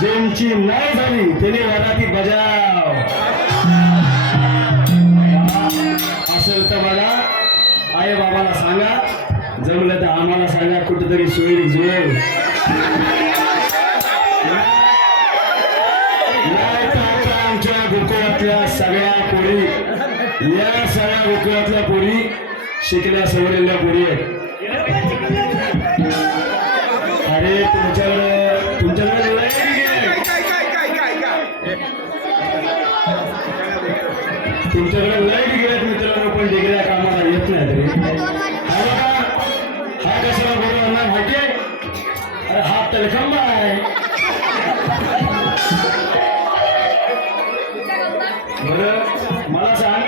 ज्यांची नाही झाली त्याने वराती बजाव. असेल तर मला आई बाबाला सांगा जमलं तर आम्हाला सांगा कुठेतरी सोयी जुळेल. नाही आमच्या गोकुळातल्या सगळ्या पोरी या सगळ्या गोकुळातल्या पोरी शिकल्या सवरलेल्या पोरी आहेत. अरे तुमच्याकडे तुमच्याकडे लाइट गेल्यात मित्रांनो पण डिग्र्या कामाला येत नाही तरी हा कशाला बरोबर ना माहिती अरे हा तलखंबा आहे. बरं मला सांग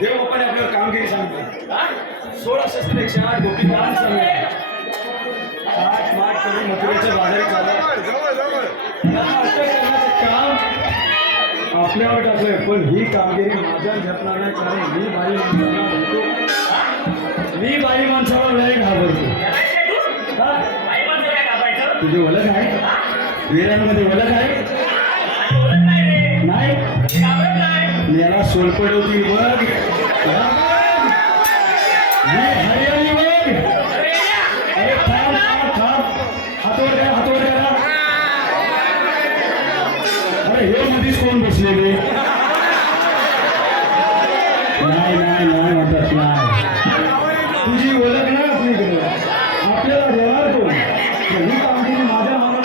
देव बापाने आपल्याला कामगिरी सांगतो सोळा शस्त्र एकशे आठ गोपी बाण सांगतो आठ माठ करून मथुरेच्या बाहेर चालला आपल्यावर टाकलंय पण ही कामगिरी माझ्या झटणार नाही कारण मी बाई माणसाला म्हणतो मी बाई माणसाला वेळ घाबरतो. तुझी ओळख आहे? वीरांमध्ये ओळख आहे? नाही? याला सोलपडवती बघ. हा? बघ अरे थांब थांब थांब हातवर करा हातवर करा अरे हे मधीच कोण बसलेले नाही नाही नाही म्हणतात नाही तुझी ओळख नाही आपलीकडे आपल्याला देणार कोण ही कामगिरी माझ्या नावाला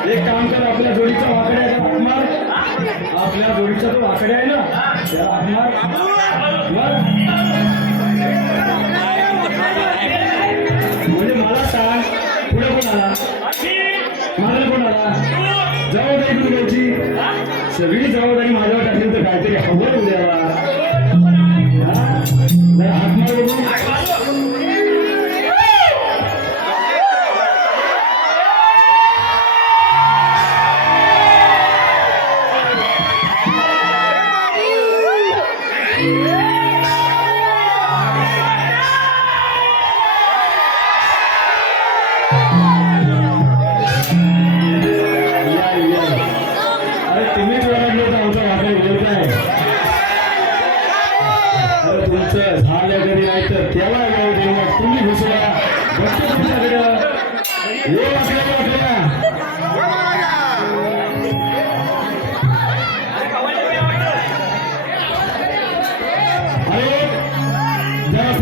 तुझ्या एक काम कर आपल्या जोडीचा वाकड्या आहे आपल्या जोडीचा तो वाकड्या आहे ना. त्याला हाक म्हणजे मला सांग पुढे कोण आला? मला कोण आला? जबाबदारी कुठे घ्यायची? सगळी जबाबदारी माझ्यावर टाकली तर काहीतरी हवं उद्याला.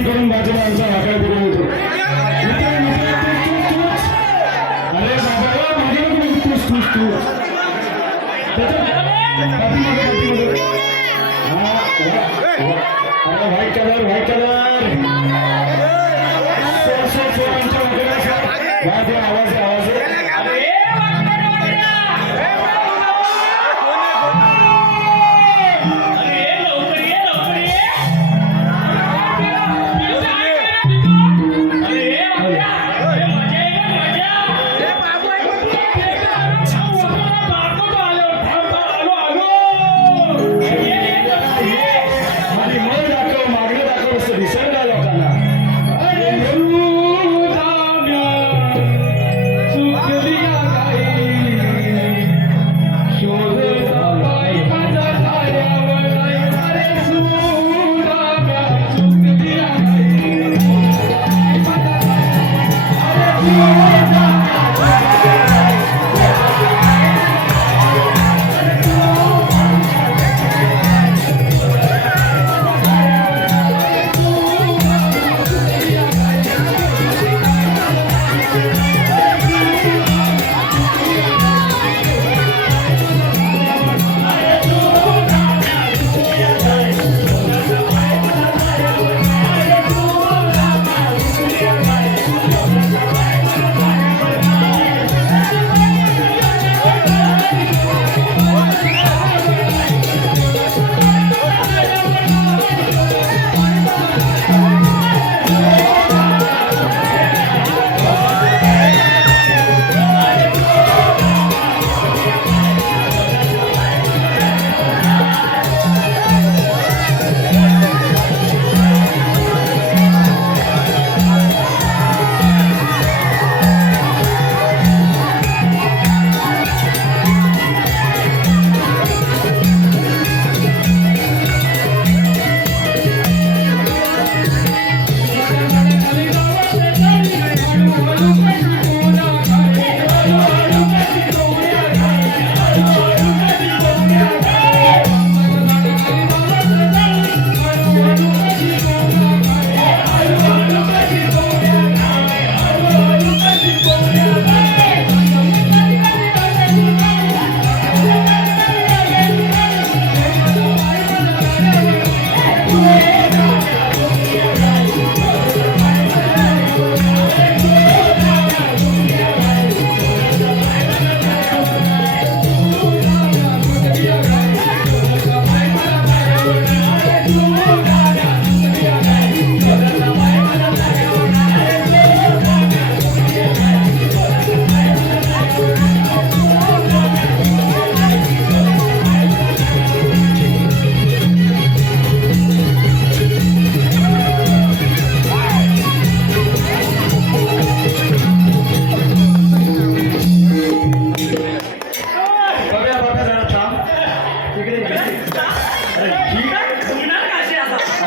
करून बाजूला आमचा वाकडा करून होतो मित्र, मित्र, तूच, तूच, तूच. अरे बाबा ओ, मागे नको बघू, तूच तूच तूच त्याच्या पाठीमागे, पाठीमागे. हा, वा, वा. अरे व्हाईट कलर व्हाईट कलर सोड, सोड, सोड, आमच्या वाकड्याला सोड. आवाज आहे, आवाज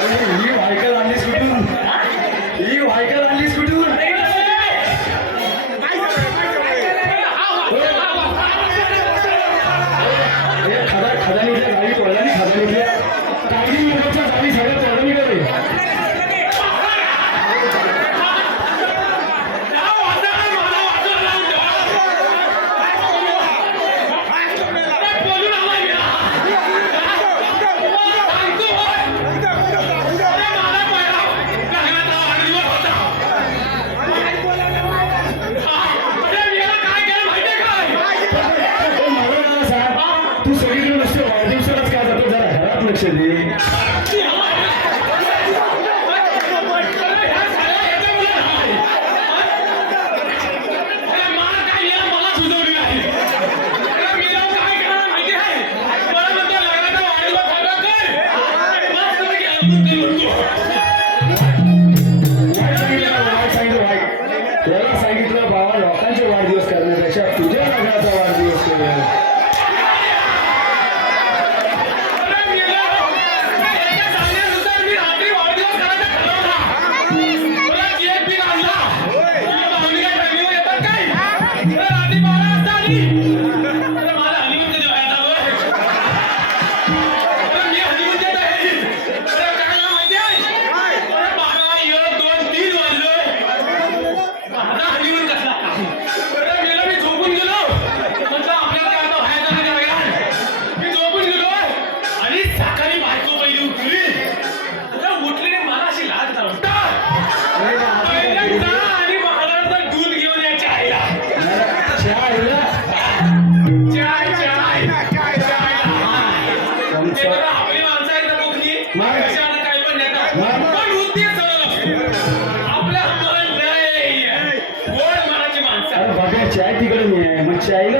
Hallelujah. Ready? चाय पी तिकडे मी आहे मच्छी आईला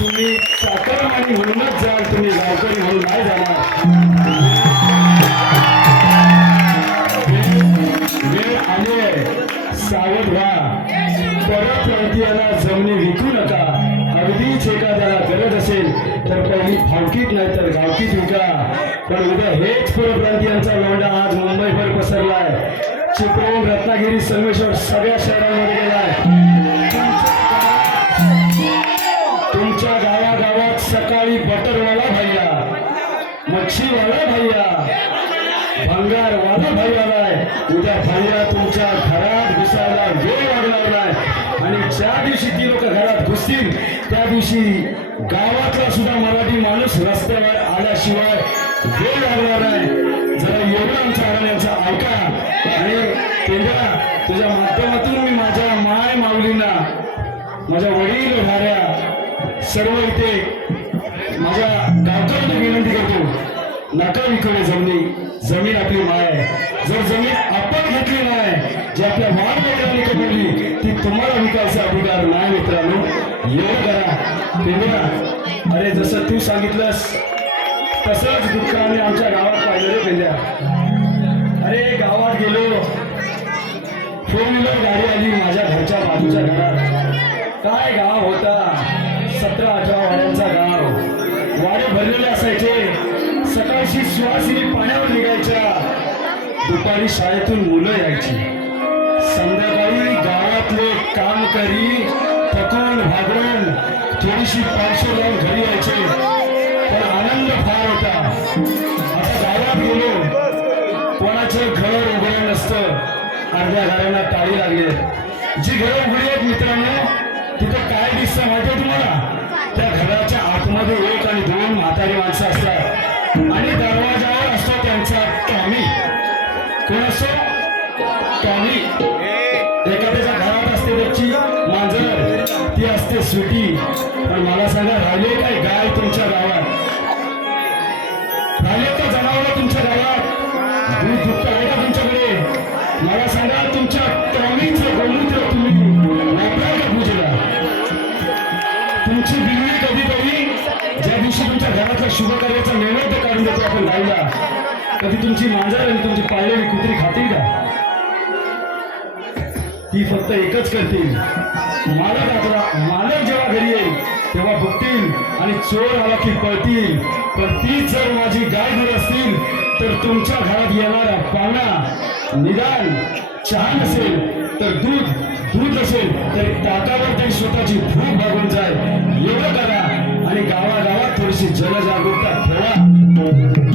तुम्ही सातारमानी म्हणूनच जाल तुम्ही गावकरी म्हणून नाही जाणार. वेळ आली आहे. सावध व्हा. परप्रांतीयाला जमिनी विकू नका. अगदीच एखाद्याला गरज असेल तर पहिली फावकीत नाही तर गावकीत विका पण उद्या हेच परप्रांतीयांचा लोंढा आज मुंबईभर पसरलाय. चिपळूण रत्नागिरी संगमेश्वर सगळ्या शहरांमध्ये गेलाय. बक्षीवाला भैया भंगार वाला भैया आहे उद्या भैया तुमच्या घरात घुसायला वेळ लागणार नाही. आणि ज्या दिवशी ती लोक घरात घुसतील त्या दिवशी गावातला सुद्धा मराठी माणूस रस्त्यावर आल्याशिवाय वेळ लागणार नाही. जरा येऊन आमच्या आराण्याचा ऐका. आणि तेव्हा तुझ्या माध्यमातून मी माझ्या माय माऊलींना माझ्या वडील भाऱ्या सर्व इथे माझ्या गावकऱ्यांना विनंती करतो. नका विकणे जमिनी जमीन आपली माय आहे. जर जमीन आपण घेतली नाही जी आपल्या मानवडिलांनी कमवली ती तुम्हाला विकायचा अधिकार नाही मित्रांनो. एवढं करा. पेंद्या अरे जसं तू सांगितलंस तसंच दुःखाने आमच्या गावात पाहिलेले रे अरे गावात गेलो. फोर व्हीलर गाडी आली माझ्या घरच्या बाजूच्या घरात. काय गाव होता? सतरा अठरा वाड्यांचा गाव. वाडे भरलेले असायचे. अशी सुवासिनी पाण्यावर निघायच्या. दुपारी शाळेतून मुलं यायची. संध्याकाळी गावातले काम करी थकून भागून थोडीशी पार्श्व लावून घरी यायचे. पण आनंद फार होता. आता गावात गेलो. कोणाचं घर उघडं नसतं. अर्ध्या घरांना टाळी लागले. जी घरं उघडी आहेत मित्रांनो तिथं काय दिसतं माहिती तुम्हाला? त्या घराच्या आतमध्ये एक आणि दोन म्हातारी माणसं असतात. ती सुटी पण मला सांगा राहिले काय गाय तुमच्या गावात? राहिले का जनावर तुमच्या गावात? दूध दुःख आहे का तुमच्याकडे? मला सांगा तुमच्या टॉमीचं गोमूत्र तुम्ही वापरा का पूजेला? तुमची बिल्ली कधी कधी ज्या दिवशी तुमच्या घरातल्या शुभ कार्याचा नैवेद्य काढून देतो आपण गायला कधी तुमची मांजर आणि तुमची पाळलेली कुत्री खातील का? फक्त एकच करतील. मालक आपला मालक जेव्हा घरी येईल तेव्हा बघतील आणि चोर आला की पळतील. पण तीच जर माझी गाय दूर असतील तर तुमच्या घरात येणारा पाहुणा निदान चहा नसेल तर दूध दूध असेल तर ताकावर तरी स्वतःची भूक भागून जाय. एवढं करा आणि गावागावात थोडीशी जनजागरूकता ठेवा.